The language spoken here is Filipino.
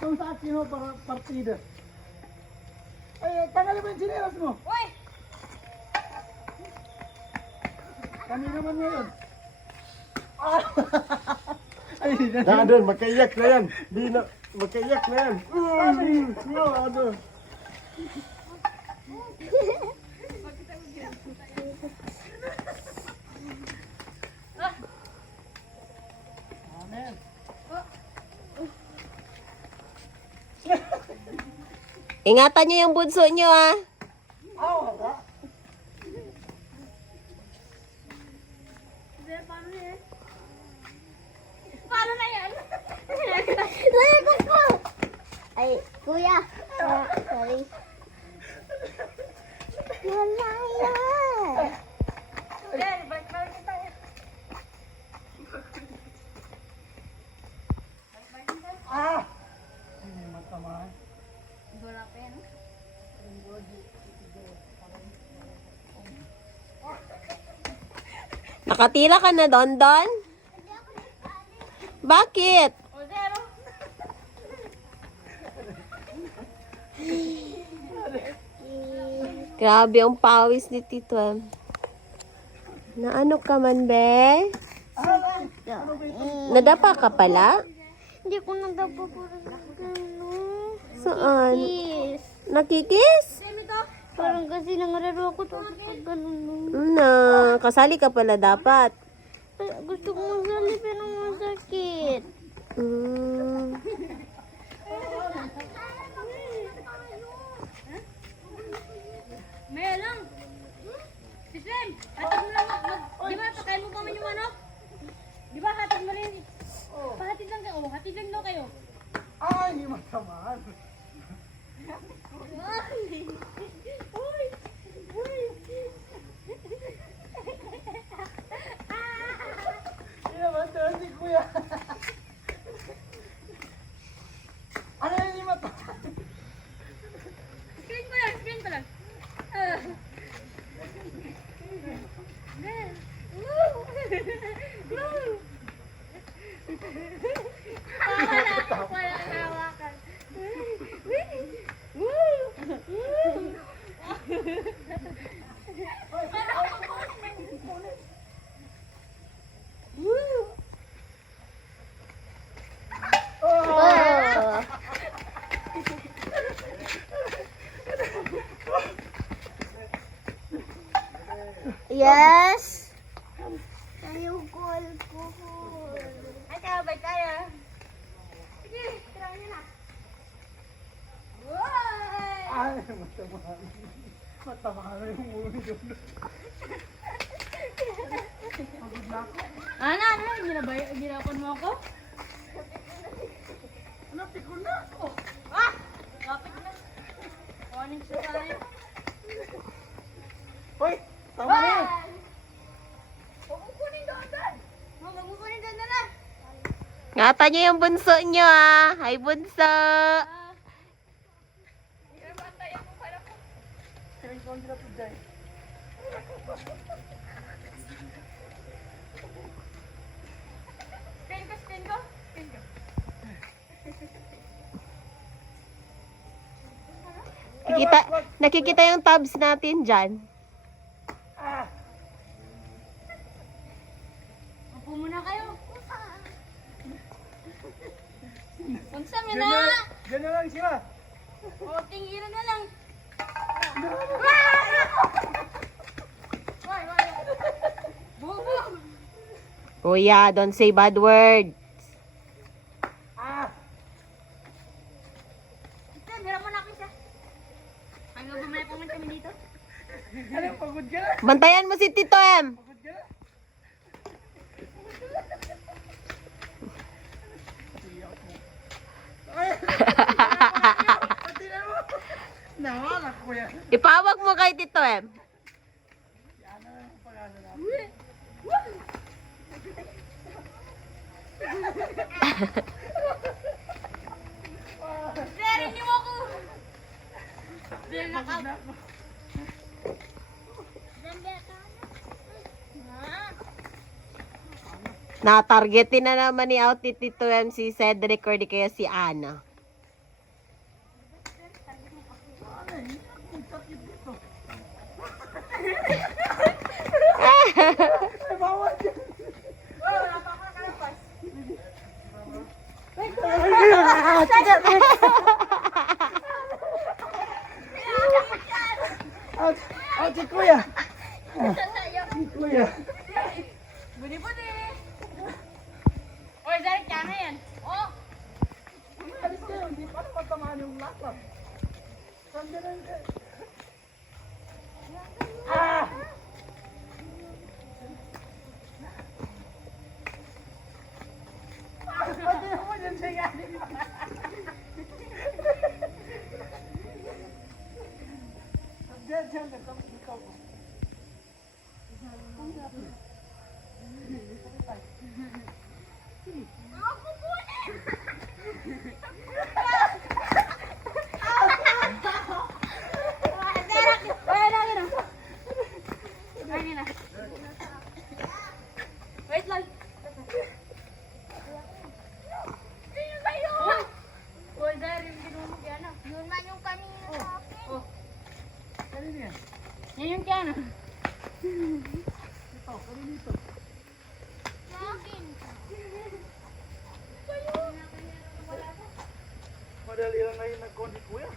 Itong sa akin ho, para partida. Ay, tanggalin mo yung sinelas mo. Uy! Kanina naman mo yun. Ah! Ay, Yan din, magkaiyak na yan. Di na, magkaiyak na yan. No, ano. Amen. Ingatan nyo yung bunso nyo, ah. Wala. Paano na yan? Nalagos ko! Ay, kuya. Sorry. Wala yan. Yan, balik-balik na tayo. Ah! Ay, may matama. Wala pa yan. Nakatira ka na, Don Don? Bakit? O, zero. Grabe ang pawis ni Tito. Naano ka man, be? Nadapa ka pala? Hindi ko nagpapapura sa gano'n. Saan? Yes. Nakikis? Parang kasi nangararo ako tapos pag gano'n. Na, kasali ka pala dapat. Gusto ko masali pero masakit. Mm. Maya lang. Si Sven, hatid mo lang. Di ba, pakain mo pa man yung manok? Di ba, hatid mo rin. Pahatid lang kayo. Hatid lang daw kayo. Ay, may matama. Hindi naman, si kuya. Ano yun yung mata? Screen ko lang, screen ko lang. Wala hawakan. Oh. Yes. Ayaw ko alcohol. Ay, kabay tayo. Sige, tirahan niyo na. Wow! Ay, matama. Matama na yung ulo doon. Pagod na ako. Ano? Ginapan mo ako? Ano, pikon na ako. Ah! Kapit na. Warning sa tayo. Hoy, tama na yun. Huwag mo kunin doon. Huwag mo kunin doon na. Ingatan nyo yung bunso nyo, ah. Hi, bunso. Kaya ko ang ginapid dyan. Spin ko, spin ko. Spin ko. Nakikita yung tabs natin dyan. Upo muna kayo. Unsa mo na? Ganyan lang sila. O, tingiran na lang. Why? Bobo! Kuya, don't say bad word. Ito, meron mo na ako isa. Hanggang bumaya pa man kami dito. Ano, pagod ka na? Bantayan mo si Tito M. Pagod ka na? Ay! Pati na mo! Nawala ko yan. Ipawag mo kay Tito M. Yan na ang pangalan namin. Sir, hindi mo ako. Sir, Pagod na ako. Na-targetin na naman ni Outie Tito M si Cedric or di kaya si Ana. Ay, bawal yan. Out si Kuya. Si Kuya. Budi-budi. Oy, Derek, kaya na yan. Oh, Alis kayo, hindi pa naman tamaan yung lakad. Saan ganun kayo? Ah! Pati mo yan siya yan. Diyan, diyan, ikaw. Derek, oy, lagi na. Lagi na. Wait lang. Sino kayo? Oy, Derek, yung dinumog yan ah. Yun man yung kanina sa akin. Oh, Kanina yan. yan yung kaya na. Ito, kanina. Sa akin. Madali lang ngayon nag-condy Kuya.